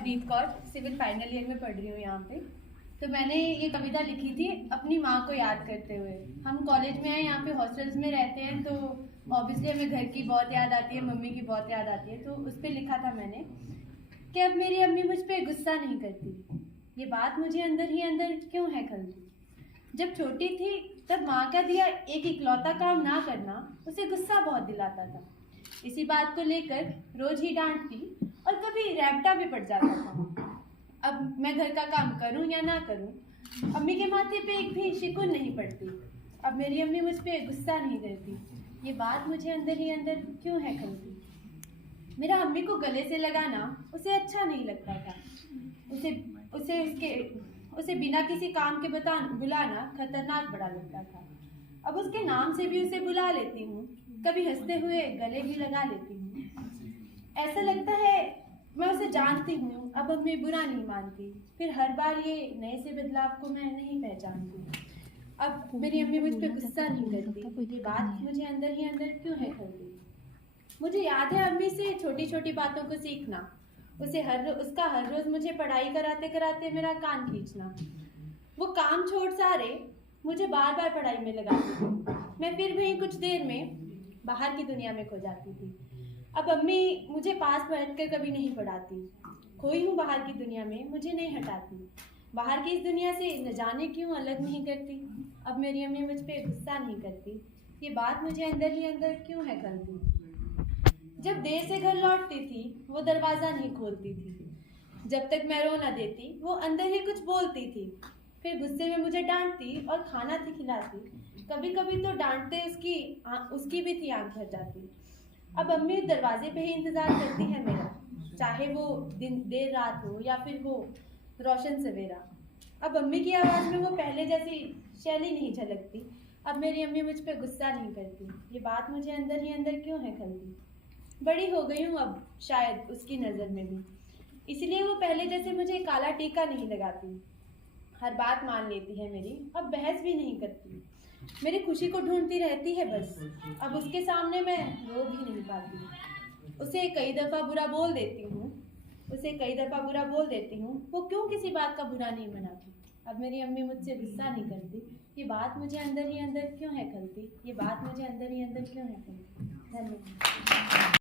Avneet Kaur, civil final year में पढ़ रही हूँ यहाँ पे। तो मैंने ये कविता लिखी थी अपनी माँ को याद करते हुए। हम कॉलेज में हैं, यहाँ पे हॉस्टल्स में रहते हैं, तो ऑब्वियसली हमें घर की बहुत याद आती है, मम्मी की बहुत याद आती है। तो उस पर लिखा था मैंने कि अब मेरी अम्मी मुझ पर गुस्सा नहीं करती, ये बात मुझे अंदर ही अंदर क्यों है खलती। जब छोटी थी तब माँ का दिया एक इकलौता काम ना करना उसे गुस्सा बहुत दिलाता था। इसी बात को लेकर रोज ही डांटती और कभी रैपटा भी पड़ जाता था। अब मैं घर का काम करूं या ना करूं, अम्मी के माथे पे एक भी शिकन नहीं पड़ती। अब मेरी अम्मी मुझ पे गुस्सा नहीं करती, ये बात मुझे अंदर ही अंदर क्यों है खलती। मेरा अम्मी को गले से लगाना उसे अच्छा नहीं लगता था। उसे बिना किसी काम के बुलाना खतरनाक बड़ा लगता था। अब उसके नाम से भी उसे बुला लेती हूँ, कभी हंसते हुए गले भी लगा लेती हूँ। ऐसा लगता है मैं उसे जानती हूँ, अब अम्मी बुरा नहीं मानती, फिर हर बार ये नए से बदलाव को मैं नहीं पहचानती। अब मेरी अम्मी मुझ पर गुस्सा नहीं करती, ये बात मुझे अंदर ही अंदर क्यों है खलती। मुझे याद है अम्मी से छोटी छोटी बातों को सीखना, उसका हर रोज मुझे पढ़ाई कराते कराते मेरा कान खींचना। वो काम छोड़ सारे मुझे बार बार पढ़ाई में लगाती थी, मैं फिर भी कुछ देर में बाहर की दुनिया में खो जाती थी। अब अम्मी मुझे पास बैठकर कभी नहीं पढ़ाती, खोई हूँ बाहर की दुनिया में, मुझे नहीं हटाती। बाहर की इस दुनिया से न जाने क्यों अलग नहीं करती। अब मेरी अम्मी मुझ पर गुस्सा नहीं करती, ये बात मुझे अंदर ही अंदर क्यों है खलती। जब देर से घर लौटती थी वो दरवाज़ा नहीं खोलती थी, जब तक मैं रो न देती वो अंदर ही कुछ बोलती थी। फिर गुस्से में मुझे डांटती और खाना थी खिलाती, कभी कभी तो डांटते उसकी भी थी आंख भर जाती। अब अम्मी दरवाजे पे ही इंतज़ार करती है मेरा, चाहे वो देर रात हो या फिर हो रोशन सवेरा। अब अम्मी की आवाज़ में वो पहले जैसी शैली नहीं झलकती। अब मेरी अम्मी मुझ पर गुस्सा नहीं करती, ये बात मुझे अंदर ही अंदर क्यों है खलती। बड़ी हो गई हूँ अब शायद उसकी नज़र में भी, इसलिए वो पहले जैसे मुझे काला टीका नहीं लगाती, हर बात मान लेती है मेरी, अब बहस भी नहीं करती, मेरी खुशी को ढूंढती रहती है बस। अब उसके सामने मैं रो भी नहीं पाती। उसे कई दफ़ा बुरा बोल देती हूँ, वो क्यों किसी बात का बुरा नहीं मनाती। अब मेरी अम्मी मुझसे गुस्सा नहीं करती, ये बात मुझे अंदर ही अंदर क्यों है खलती। ये बात मुझे अंदर ही अंदर क्यों है खलती। धन्यवाद।